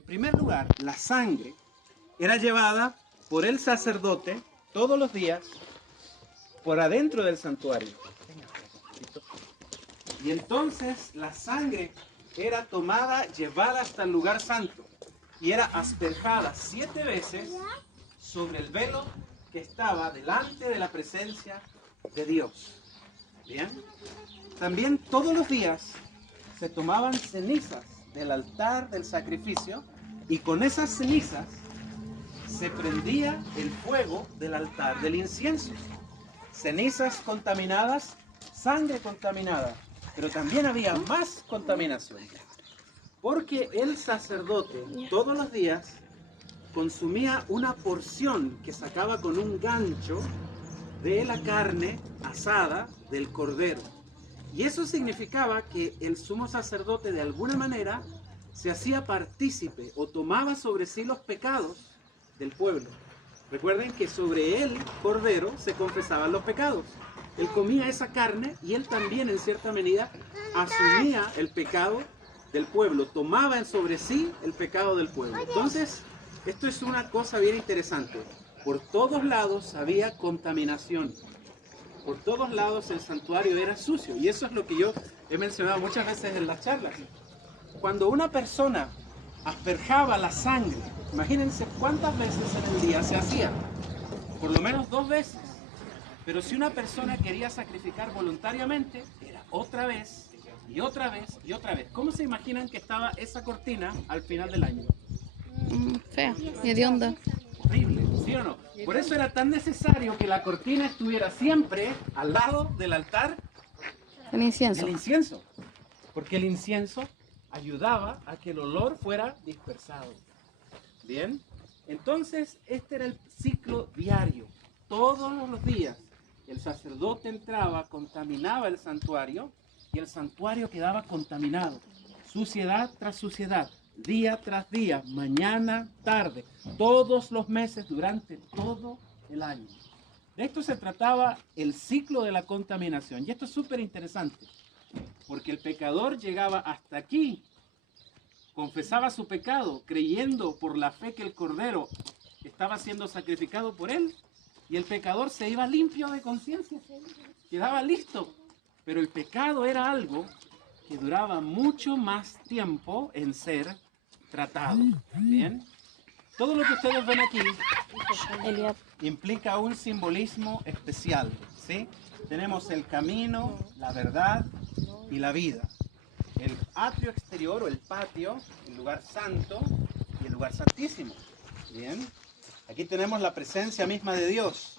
En primer lugar, la sangre era llevada por el sacerdote todos los días por adentro del santuario. Y entonces la sangre era tomada, llevada hasta el lugar santo y era asperjada 7 veces sobre el velo que estaba delante de la presencia de Dios. Bien. También todos los días se tomaban cenizas del altar del sacrificio y con esas cenizas se prendía el fuego del altar del incienso. Cenizas contaminadas, sangre contaminada, pero también había más contaminación, porque el sacerdote todos los días consumía una porción que sacaba con un gancho de la carne asada del cordero. Y eso significaba que el sumo sacerdote de alguna manera se hacía partícipe o tomaba sobre sí los pecados del pueblo. Recuerden que sobre el cordero se confesaban los pecados. Él comía esa carne y él también en cierta medida asumía el pecado del pueblo, tomaba sobre sí el pecado del pueblo. Entonces, esto es una cosa bien interesante. Por todos lados había contaminación. Por todos lados el santuario era sucio. Y eso es lo que yo he mencionado muchas veces en las charlas. Cuando una persona asperjaba la sangre, imagínense cuántas veces en el día se hacía. Por lo menos 2 veces. Pero si una persona quería sacrificar voluntariamente, era otra vez, y otra vez, y otra vez. ¿Cómo se imaginan que estaba esa cortina al final del año? Fea, hedionda. Horrible, ¿sí o no? Por eso era tan necesario que la cortina estuviera siempre al lado del altar El incienso. del incienso. Porque el incienso ayudaba a que el olor fuera dispersado. Bien, entonces este era el ciclo diario. Todos los días el sacerdote entraba, contaminaba el santuario y el santuario quedaba contaminado. Suciedad tras suciedad, día tras día, mañana, tarde, todos los meses durante todo el año. De esto se trataba el ciclo de la contaminación. Y esto es súper interesante, porque el pecador llegaba hasta aquí, confesaba su pecado, creyendo por la fe que el cordero estaba siendo sacrificado por él, y el pecador se iba limpio de conciencia, quedaba listo. Pero el pecado era algo que duraba mucho más tiempo en ser tratado. Bien, todo lo que ustedes ven aquí implica un simbolismo especial, ¿sí? Tenemos el camino, la verdad y la vida. El atrio exterior o el patio, el lugar santo y el lugar santísimo. Bien, aquí tenemos la presencia misma de Dios.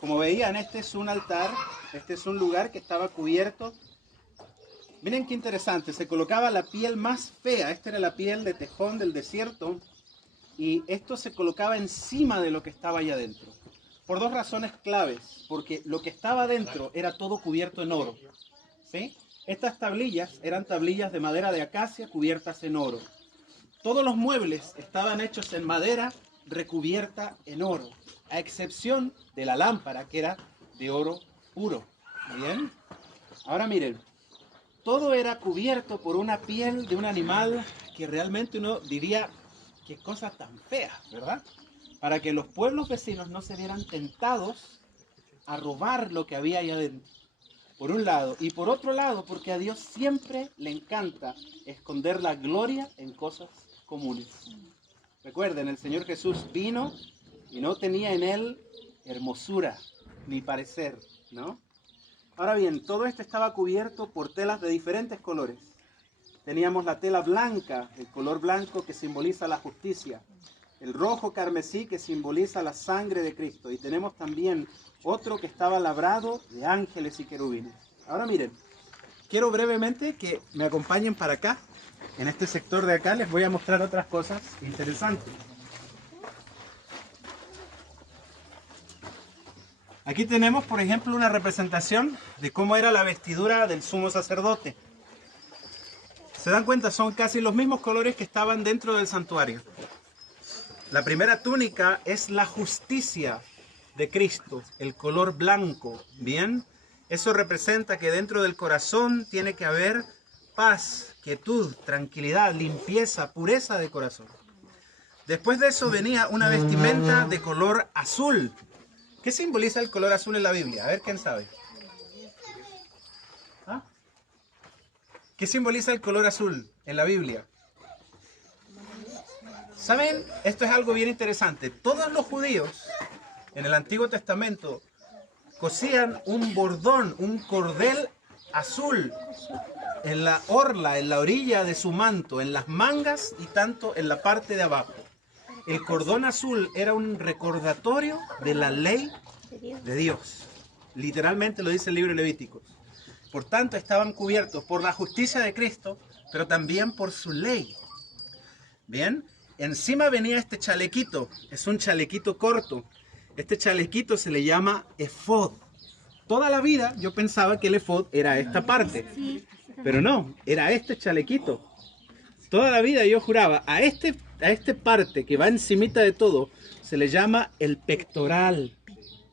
Como veían, este es un altar, este es un lugar que estaba cubierto. Miren qué interesante, se colocaba la piel más fea, esta era la piel de tejón del desierto, y esto se colocaba encima de lo que estaba allá adentro. Por 2 razones claves, porque lo que estaba adentro era todo cubierto en oro, ¿sí? Estas tablillas eran tablillas de madera de acacia cubiertas en oro. Todos los muebles estaban hechos en madera recubierta en oro, a excepción de la lámpara que era de oro puro. Bien, ahora miren, todo era cubierto por una piel de un animal que realmente uno diría, qué cosa tan fea, ¿verdad? Para que los pueblos vecinos no se vieran tentados a robar lo que había ahí adentro. Por un lado, y por otro lado, porque a Dios siempre le encanta esconder la gloria en cosas comunes. Recuerden, el Señor Jesús vino y no tenía en él hermosura ni parecer, ¿no? Ahora bien, todo esto estaba cubierto por telas de diferentes colores. Teníamos la tela blanca, el color blanco que simboliza la justicia, el rojo carmesí que simboliza la sangre de Cristo, y tenemos también otro que estaba labrado de ángeles y querubines. Ahora miren, quiero brevemente que me acompañen para acá. En este sector de acá les voy a mostrar otras cosas interesantes. Aquí tenemos, por ejemplo, una representación de cómo era la vestidura del sumo sacerdote. ¿Se dan cuenta? Son casi los mismos colores que estaban dentro del santuario. La primera túnica es la justicia de Cristo, el color blanco, ¿bien? Eso representa que dentro del corazón tiene que haber paz, quietud, tranquilidad, limpieza, pureza de corazón. Después de eso venía una vestimenta de color azul. ¿Qué simboliza el color azul en la Biblia? A ver, ¿quién sabe? ¿Ah? ¿Qué simboliza el color azul en la Biblia? ¿Saben? Esto es algo bien interesante. Todos los judíos en el Antiguo Testamento cosían un bordón, un cordel azul en la orla, en la orilla de su manto, en las mangas y tanto en la parte de abajo. El cordón azul era un recordatorio de la ley de Dios. Literalmente lo dice el libro de Levíticos. Por tanto, estaban cubiertos por la justicia de Cristo, pero también por su ley. Bien, encima venía este chalequito. Es un chalequito corto. Este chalequito se le llama efod. Toda la vida yo pensaba que el efod era esta parte. Pero no, era este chalequito. Toda la vida yo juraba, a este parte que va encimita de todo, se le llama el pectoral.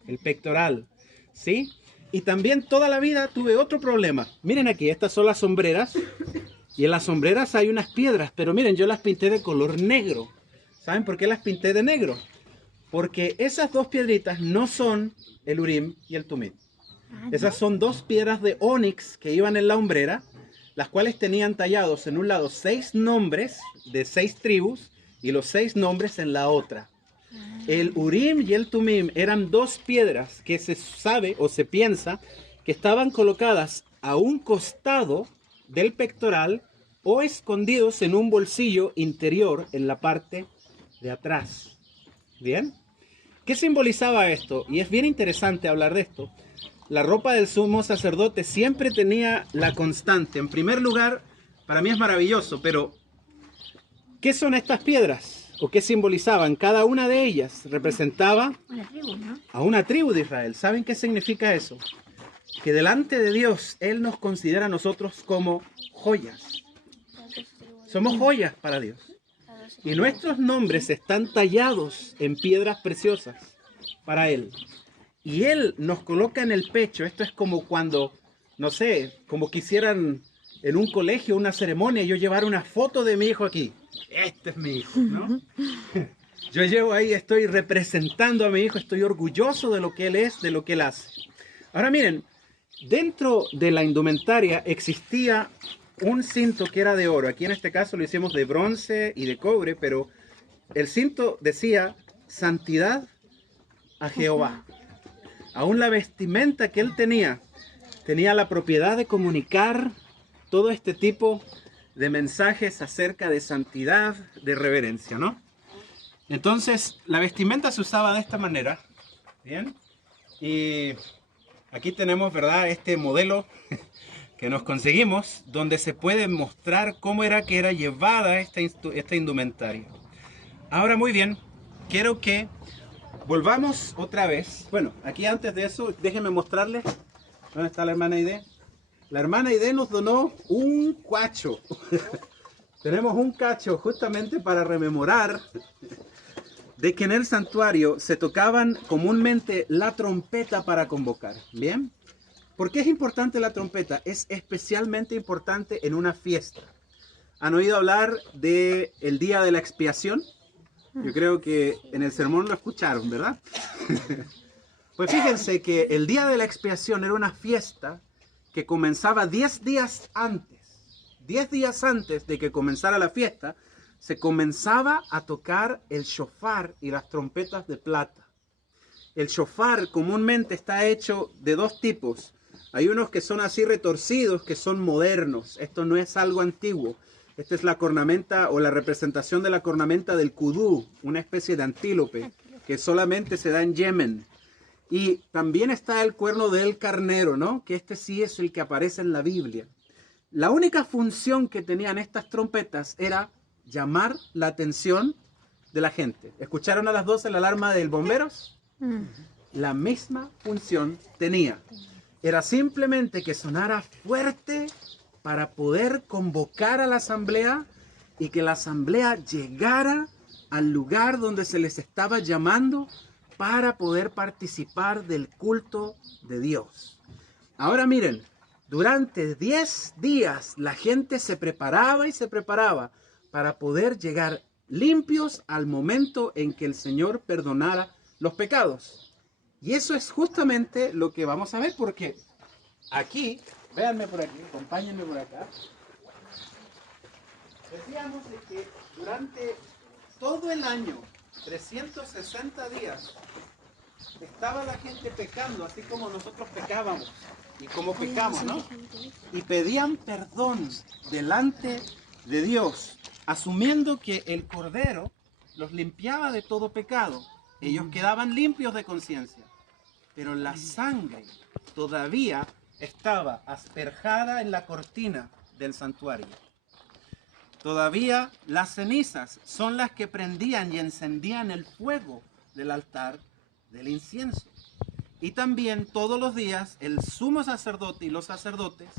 El pectoral, ¿sí? Y también toda la vida tuve otro problema. Miren aquí, estas son las sombreras. Y en las sombreras hay unas piedras, pero miren, yo las pinté de color negro. ¿Saben por qué las pinté de negro? Porque esas dos piedritas no son el Urim y el Tumim. Esas son dos piedras de ónix que iban en la hombrera, las cuales tenían tallados en un lado 6 nombres de 6 tribus y los 6 nombres en la otra. El Urim y el Tumim eran dos piedras que se sabe o se piensa que estaban colocadas a un costado del pectoral o escondidos en un bolsillo interior en la parte de atrás. ¿Bien? ¿Qué simbolizaba esto? Y es bien interesante hablar de esto. La ropa del sumo sacerdote siempre tenía la constante. En primer lugar, para mí es maravilloso, pero ¿qué son estas piedras? ¿O qué simbolizaban? Cada una de ellas representaba a una tribu de Israel. ¿Saben qué significa eso? Que delante de Dios, Él nos considera a nosotros como joyas. Somos joyas para Dios. Y nuestros nombres están tallados en piedras preciosas para Él. Y Él nos coloca en el pecho. Esto es como cuando, no sé, como quisieran en un colegio, una ceremonia, yo llevar una foto de mi hijo aquí. Este es mi hijo, ¿no? Yo llevo ahí, estoy representando a mi hijo, estoy orgulloso de lo que él es, de lo que él hace. Ahora miren, dentro de la indumentaria existía un cinto que era de oro. Aquí en este caso lo hicimos de bronce y de cobre, pero el cinto decía santidad a Jehová. Aún la vestimenta que él tenía la propiedad de comunicar todo este tipo de mensajes acerca de santidad, de reverencia, ¿no? Entonces, la vestimenta se usaba de esta manera, ¿bien? Y aquí tenemos, ¿verdad?, este modelo que nos conseguimos, donde se puede mostrar cómo era que era llevada esta indumentaria. Ahora, muy bien, quiero que volvamos otra vez. Bueno, aquí antes de eso, déjenme mostrarles. ¿Dónde está la hermana Aide? La hermana Aide nos donó un cacho. Tenemos un cacho justamente para rememorar de que en el santuario se tocaban comúnmente la trompeta para convocar. ¿Bien? ¿Por qué es importante la trompeta? Es especialmente importante en una fiesta. ¿Han oído hablar del día de la expiación? Yo creo que en el sermón lo escucharon, ¿verdad? Pues fíjense que el día de la expiación era una fiesta que comenzaba 10 días antes. 10 días antes de que comenzara la fiesta, se comenzaba a tocar el shofar y las trompetas de plata. El shofar comúnmente está hecho de dos tipos. Hay unos que son así retorcidos, que son modernos. Esto no es algo antiguo. Esta es la cornamenta o la representación de la cornamenta del kudú, una especie de antílope que solamente se da en Yemen. Y también está el cuerno del carnero, ¿no? Que este sí es el que aparece en la Biblia. La única función que tenían estas trompetas era llamar la atención de la gente. ¿Escucharon a las 12 la alarma del bomberos? La misma función tenía. Era simplemente que sonara fuerte para poder convocar a la asamblea y que la asamblea llegara al lugar donde se les estaba llamando para poder participar del culto de Dios. Ahora miren, durante 10 días la gente se preparaba y se preparaba para poder llegar limpios al momento en que el Señor perdonara los pecados. Y eso es justamente lo que vamos a ver, porque aquí, véanme por aquí, acompáñenme por acá. Decíamos de que durante todo el año, 360 días, estaba la gente pecando, así como nosotros pecábamos y como pecamos, ¿no? Y pedían perdón delante de Dios, asumiendo que el Cordero los limpiaba de todo pecado. Ellos quedaban limpios de conciencia, pero la sangre todavía estaba asperjada en la cortina del santuario. Todavía las cenizas son las que prendían y encendían el fuego del altar del incienso. Y también todos los días el sumo sacerdote y los sacerdotes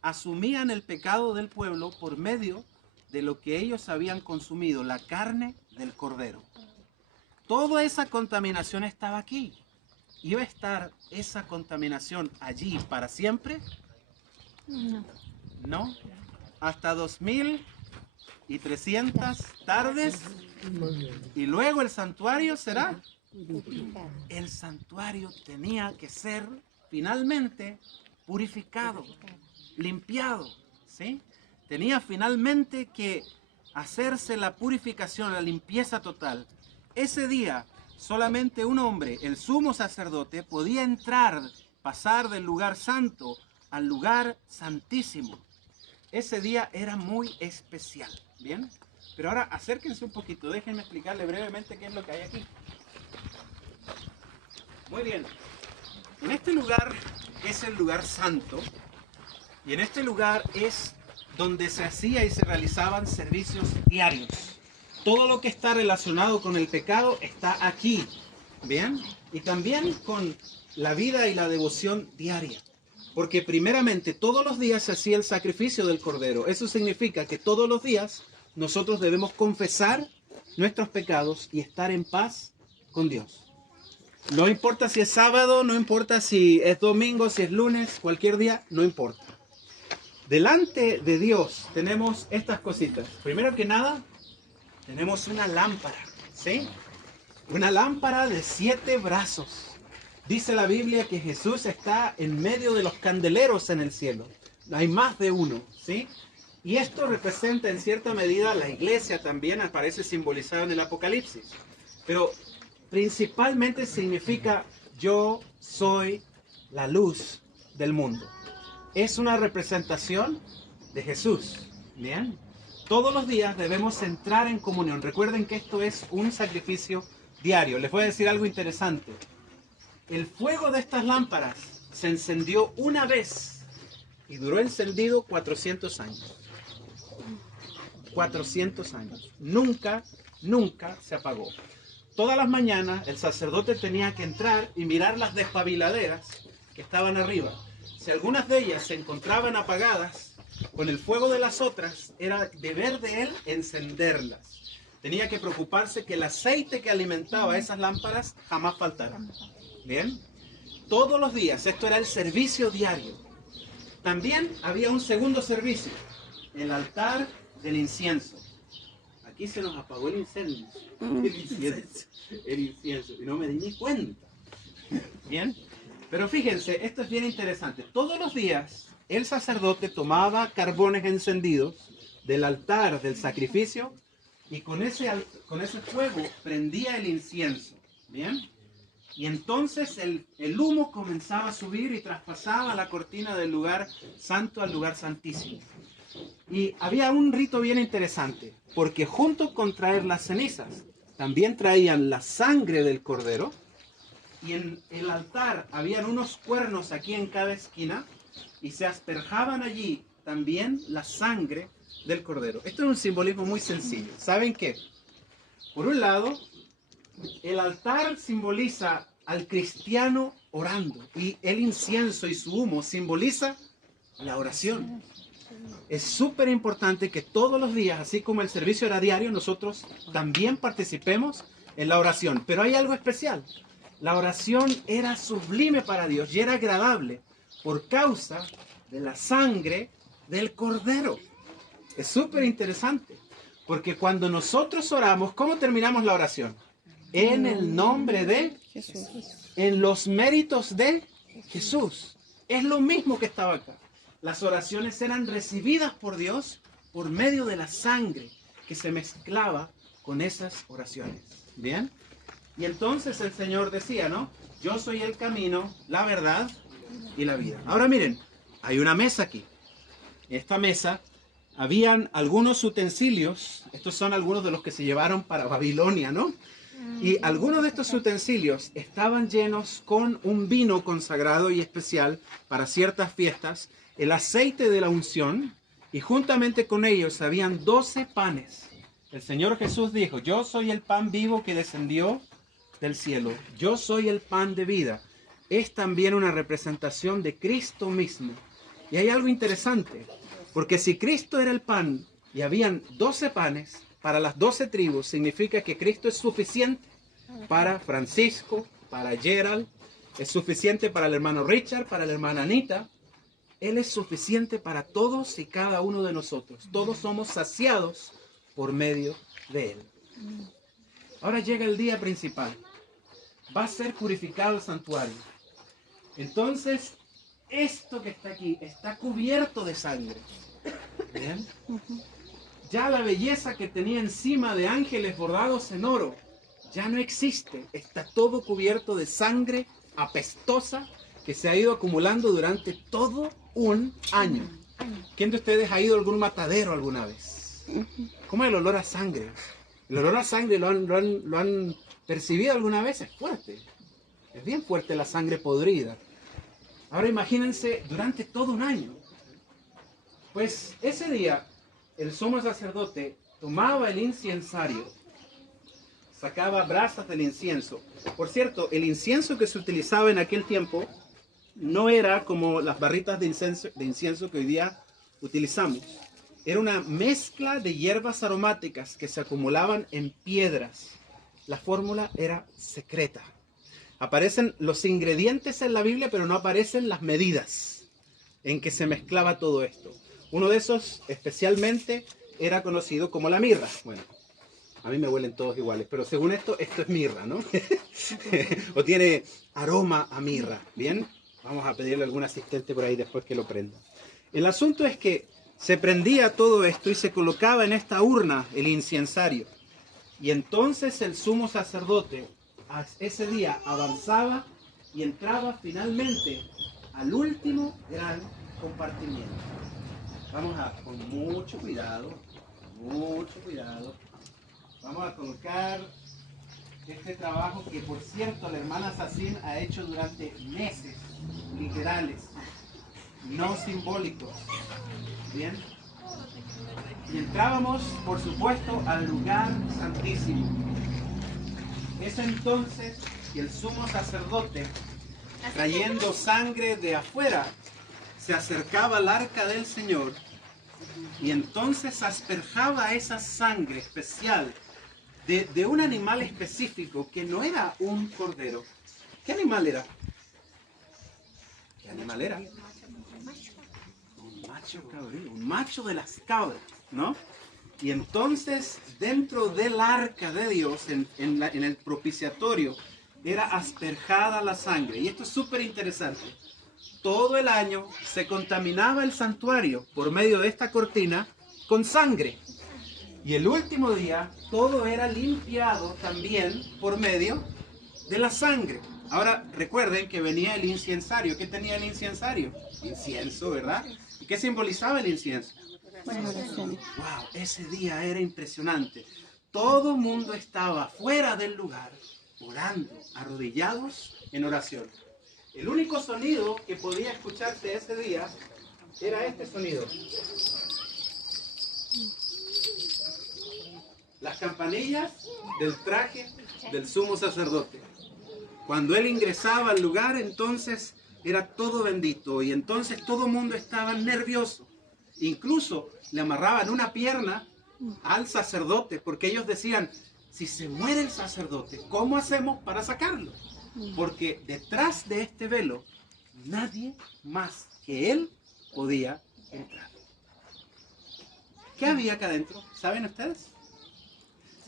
asumían el pecado del pueblo por medio de lo que ellos habían consumido, la carne del cordero. Toda esa contaminación estaba aquí. ¿Iba a estar esa contaminación allí para siempre? No. No. Hasta 2300 tardes. Y luego el santuario será. El santuario tenía que ser finalmente purificado, limpiado, ¿sí? Tenía finalmente que hacerse la purificación, la limpieza total. Ese día solamente un hombre, el sumo sacerdote, podía entrar, pasar del lugar santo al lugar santísimo. Ese día era muy especial, ¿bien? Pero ahora acérquense un poquito, déjenme explicarle brevemente qué es lo que hay aquí. Muy bien, en este lugar es el lugar santo y en este lugar es donde se hacía y se realizaban servicios diarios. Todo lo que está relacionado con el pecado está aquí, ¿bien? Y también con la vida y la devoción diaria. Porque primeramente todos los días se hacía el sacrificio del Cordero. Eso significa que todos los días nosotros debemos confesar nuestros pecados y estar en paz con Dios. No importa si es sábado, no importa si es domingo, si es lunes, cualquier día, no importa. Delante de Dios tenemos estas cositas. Primero que nada, tenemos una lámpara, ¿sí? Una lámpara de 7 brazos. Dice la Biblia que Jesús está en medio de los candeleros en el cielo. Hay más de uno, ¿sí? Y esto representa en cierta medida la iglesia también, aparece simbolizada en el Apocalipsis. Pero principalmente significa yo soy la luz del mundo. Es una representación de Jesús, ¿bien? Todos los días debemos entrar en comunión. Recuerden que esto es un sacrificio diario. Les voy a decir algo interesante. El fuego de estas lámparas se encendió una vez y duró encendido 400 años. 400 años. Nunca se apagó. Todas las mañanas el sacerdote tenía que entrar y mirar las despabiladeras que estaban arriba. Si algunas de ellas se encontraban apagadas, con el fuego de las otras, era deber de él encenderlas. Tenía que preocuparse que el aceite que alimentaba esas lámparas jamás faltara. ¿Bien? Todos los días, esto era el servicio diario. También había un segundo servicio, el altar del incienso. Aquí se nos apagó el incendio. El incienso. Y no me di ni cuenta. ¿Bien? Pero fíjense, esto es bien interesante. Todos los días el sacerdote tomaba carbones encendidos del altar del sacrificio y con ese fuego prendía el incienso. ¿Bien? Y entonces el humo comenzaba a subir y traspasaba la cortina del lugar santo al lugar santísimo. Y había un rito bien interesante, porque junto con traer las cenizas, también traían la sangre del cordero, y en el altar habían unos cuernos aquí en cada esquina, y se asperjaban allí también la sangre del cordero. Esto es un simbolismo muy sencillo. ¿Saben qué? Por un lado, el altar simboliza al cristiano orando, y el incienso y su humo simboliza la oración. Es súper importante que todos los días, así como el servicio era diario, nosotros también participemos en la oración. Pero hay algo especial. La oración era sublime para Dios y era agradable por causa de la sangre del cordero. Es súper interesante. Porque cuando nosotros oramos, ¿cómo terminamos la oración? En el nombre de Jesús. en los méritos de Jesús. Es lo mismo que estaba acá. Las oraciones eran recibidas por Dios por medio de la sangre que se mezclaba con esas oraciones. ¿Bien? Y entonces el Señor decía, ¿no? Yo soy el camino, la verdad y la vida. Ahora miren, hay una mesa aquí. En esta mesa habían algunos utensilios. Estos son algunos de los que se llevaron para Babilonia, ¿no? Y algunos de estos utensilios estaban llenos con un vino consagrado y especial para ciertas fiestas, el aceite de la unción, y juntamente con ellos habían 12 panes. El Señor Jesús dijo, yo soy el pan vivo que descendió del cielo. Yo soy el pan de vida. Es también una representación de Cristo mismo. Y hay algo interesante, porque si Cristo era el pan y habían 12 panes, para las 12 tribus significa que Cristo es suficiente para Francisco, para Gerald, es suficiente para el hermano Richard, para la hermana Anita. Él es suficiente para todos y cada uno de nosotros. Todos somos saciados por medio de Él. Ahora llega el día principal. Va a ser purificado el santuario. Entonces, esto que está aquí está cubierto de sangre. ¿Bien? Ya la belleza que tenía encima de ángeles bordados en oro ya no existe. Está todo cubierto de sangre apestosa que se ha ido acumulando durante todo un año. ¿Quién de ustedes ha ido a algún matadero alguna vez? ¿Cómo es el olor a sangre? El olor a sangre lo han percibido alguna vez, es fuerte. Es bien fuerte la sangre podrida. Ahora imagínense durante todo un año. Pues ese día el sumo sacerdote tomaba el incensario, sacaba brasas del incienso. Por cierto, el incienso que se utilizaba en aquel tiempo no era como las barritas de incienso que hoy día utilizamos. Era una mezcla de hierbas aromáticas que se acumulaban en piedras. La fórmula era secreta. Aparecen los ingredientes en la Biblia, pero no aparecen las medidas en que se mezclaba todo esto. Uno de esos especialmente era conocido como la mirra. Bueno, a mí me huelen todos iguales, pero según esto es mirra, ¿no? O tiene aroma a mirra, ¿bien? Vamos a pedirle a algún asistente por ahí después que lo prenda. El asunto es que se prendía todo esto y se colocaba en esta urna el incensario. Y entonces el sumo sacerdote ese día avanzaba y entraba finalmente al último gran compartimiento. Vamos a, con mucho cuidado, vamos a colocar este trabajo que, por cierto, la hermana Sacín ha hecho durante meses, literales, no simbólicos. ¿Bien? Y entrábamos, por supuesto, al lugar santísimo. Es entonces que el sumo sacerdote, trayendo sangre de afuera, se acercaba al arca del Señor y entonces asperjaba esa sangre especial de un animal específico que no era un cordero. ¿Qué animal era? ¿Qué animal era? Un macho cabrío, un macho de las cabras, ¿no? Y entonces dentro del arca de Dios, en el propiciatorio, era asperjada la sangre. Y esto es súper interesante. Todo el año se contaminaba el santuario por medio de esta cortina con sangre. Y el último día todo era limpiado también por medio de la sangre. Ahora recuerden que venía el incensario. ¿Qué tenía el incensario? Incienso, ¿verdad? ¿Y qué simbolizaba el incienso? Wow, ese día era impresionante. Todo el mundo estaba fuera del lugar orando, arrodillados en oración. El único sonido que podía escucharse ese día era este sonido. Las campanillas del traje del sumo sacerdote. Cuando él ingresaba al lugar, entonces era todo bendito y entonces todo el mundo estaba nervioso. Incluso le amarraban una pierna al sacerdote porque ellos decían, si se muere el sacerdote, ¿cómo hacemos para sacarlo? Porque detrás de este velo nadie más que él podía entrar. ¿Qué había acá adentro? ¿Saben ustedes?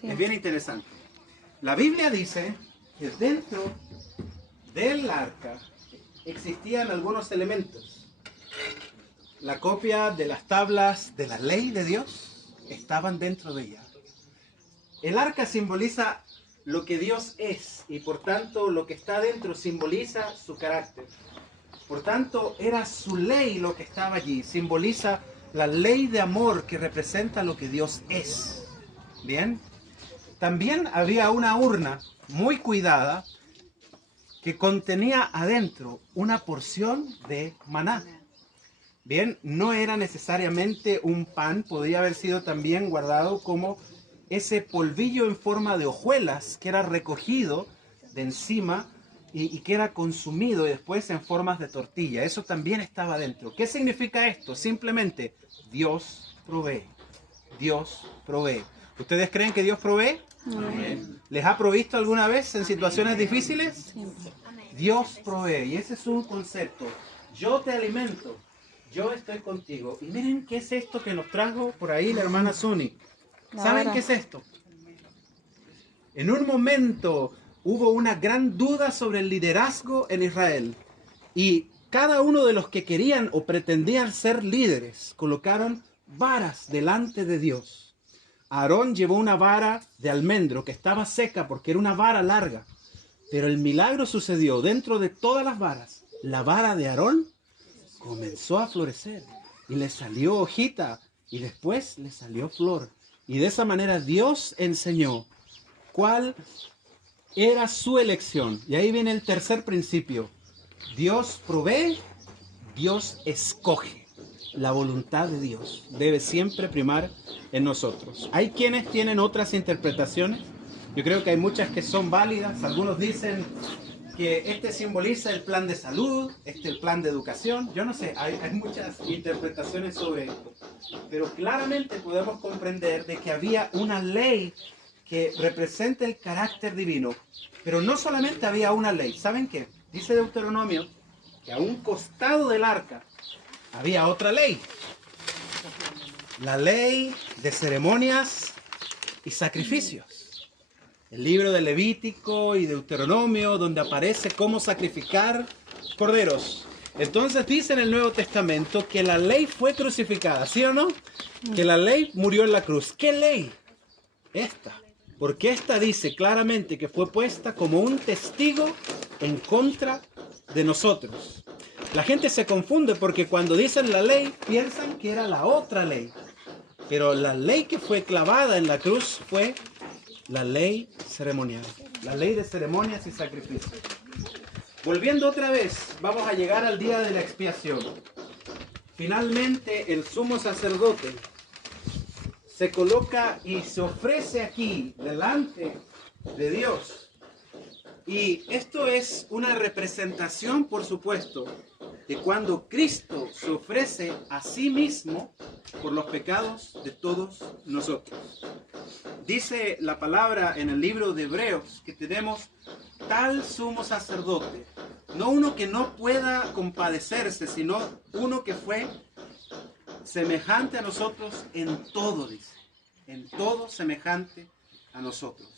Sí. Es bien interesante. La Biblia dice que dentro del arca existían algunos elementos. La copia de las tablas de la ley de Dios estaban dentro de ella. El arca simboliza lo que Dios es y por tanto lo que está dentro simboliza su carácter. Por tanto, era su ley lo que estaba allí. Simboliza la ley de amor que representa lo que Dios es. ¿Bien? También había una urna muy cuidada que contenía adentro una porción de maná. Bien, no era necesariamente un pan, podría haber sido también guardado como ese polvillo en forma de hojuelas que era recogido de encima y que era consumido después en formas de tortilla. Eso también estaba dentro. ¿Qué significa esto? Simplemente Dios provee. Dios provee. ¿Ustedes creen que Dios provee? Amén. ¿Les ha provisto alguna vez en situaciones difíciles? Siempre. Dios provee. Y ese es un concepto. Yo te alimento. Yo estoy contigo. Y miren qué es esto que nos trajo por ahí la hermana Suni. ¿Saben qué es esto? En un momento hubo una gran duda sobre el liderazgo en Israel. Y cada uno de los que querían o pretendían ser líderes colocaron varas delante de Dios. Aarón llevó una vara de almendro que estaba seca porque era una vara larga. Pero el milagro sucedió. Dentro de todas las varas, la vara de Aarón comenzó a florecer. Y le salió hojita. Y después le salió flor. Y de esa manera Dios enseñó cuál era su elección. Y ahí viene el tercer principio. Dios provee, Dios escoge. La voluntad de Dios debe siempre primar en nosotros. Hay quienes tienen otras interpretaciones. Yo creo que hay muchas que son válidas. Algunos dicen que este simboliza el plan de salud, el plan de educación. Yo no sé, hay muchas interpretaciones sobre esto. Pero claramente podemos comprender de que había una ley que representa el carácter divino. Pero no solamente había una ley. ¿Saben qué? Dice Deuteronomio que a un costado del arca había otra ley. La ley de ceremonias y sacrificios. El libro de Levítico y Deuteronomio, donde aparece cómo sacrificar corderos. Entonces dice en el Nuevo Testamento que la ley fue crucificada, ¿sí o no? Que la ley murió en la cruz. ¿Qué ley? Esta. Porque esta dice claramente que fue puesta como un testigo en contra de nosotros. La gente se confunde porque cuando dicen la ley piensan que era la otra ley. Pero la ley que fue clavada en la cruz fue la ley ceremonial. La ley de ceremonias y sacrificios. Volviendo otra vez, vamos a llegar al día de la expiación. Finalmente el sumo sacerdote se coloca y se ofrece aquí delante de Dios. Y esto es una representación, por supuesto, de cuando Cristo se ofrece a sí mismo por los pecados de todos nosotros. Dice la palabra en el libro de Hebreos que tenemos tal sumo sacerdote, no uno que no pueda compadecerse, sino uno que fue semejante a nosotros en todo, dice, en todo semejante a nosotros.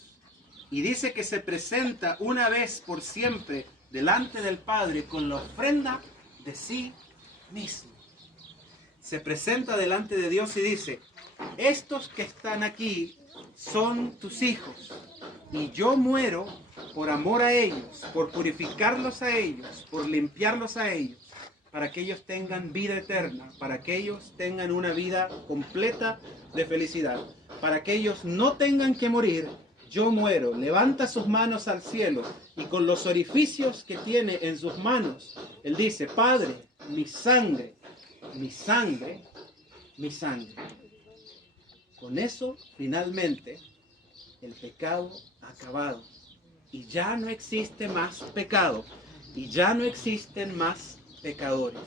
Y dice que se presenta una vez por siempre delante del Padre con la ofrenda de sí mismo. Se presenta delante de Dios y dice, estos que están aquí son tus hijos, y yo muero por amor a ellos, por purificarlos a ellos, por limpiarlos a ellos, para que ellos tengan vida eterna, para que ellos tengan una vida completa de felicidad, para que ellos no tengan que morir. Yo muero. Levanta sus manos al cielo y con los orificios que tiene en sus manos, él dice, Padre, mi sangre, mi sangre, mi sangre. Con eso, finalmente, el pecado ha acabado. Y ya no existe más pecado. Y ya no existen más pecadores.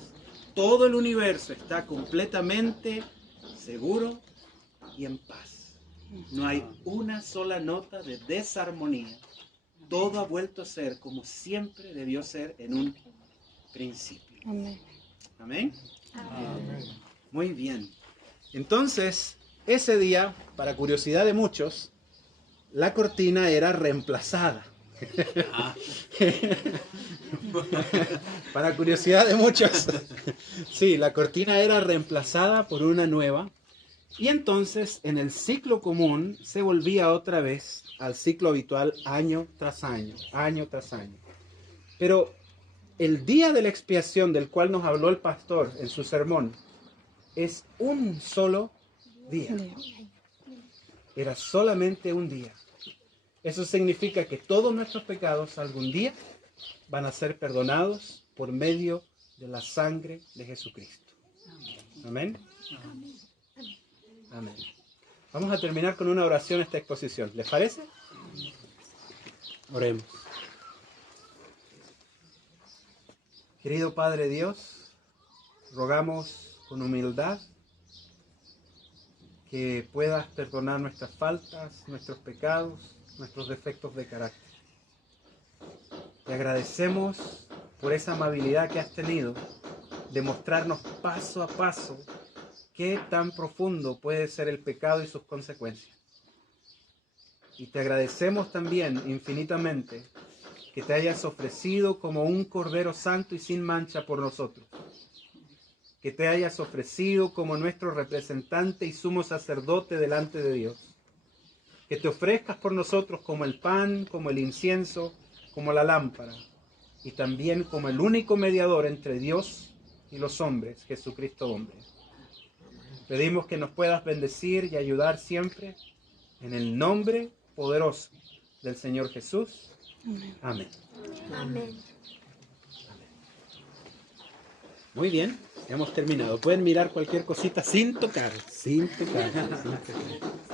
Todo el universo está completamente seguro y en paz. No hay una sola nota de desarmonía. Todo ha vuelto a ser como siempre debió ser en un principio. Amén. ¿Amén? Muy bien. Entonces, ese día, para curiosidad de muchos, la cortina era reemplazada. Para curiosidad de muchos, sí, la cortina era reemplazada por una nueva. Y entonces, en el ciclo común, se volvía otra vez al ciclo habitual año tras año, año tras año. Pero el día de la expiación del cual nos habló el pastor en su sermón es un solo día. Era solamente un día. Eso significa que todos nuestros pecados algún día van a ser perdonados por medio de la sangre de Jesucristo. Amén. Amén. Vamos a terminar con una oración esta exposición. ¿Les parece? Oremos. Querido Padre Dios, rogamos con humildad que puedas perdonar nuestras faltas, nuestros pecados, nuestros defectos de carácter. Te agradecemos por esa amabilidad que has tenido de mostrarnos paso a paso qué tan profundo puede ser el pecado y sus consecuencias. Y te agradecemos también infinitamente que te hayas ofrecido como un Cordero Santo y sin mancha por nosotros. Que te hayas ofrecido como nuestro representante y sumo sacerdote delante de Dios. Que te ofrezcas por nosotros como el pan, como el incienso, como la lámpara. Y también como el único mediador entre Dios y los hombres, Jesucristo hombre. Pedimos que nos puedas bendecir y ayudar siempre en el nombre poderoso del Señor Jesús. Amén. Amén. Amén. Muy bien, hemos terminado. Pueden mirar cualquier cosita sin tocar, sin tocar, sin tocar.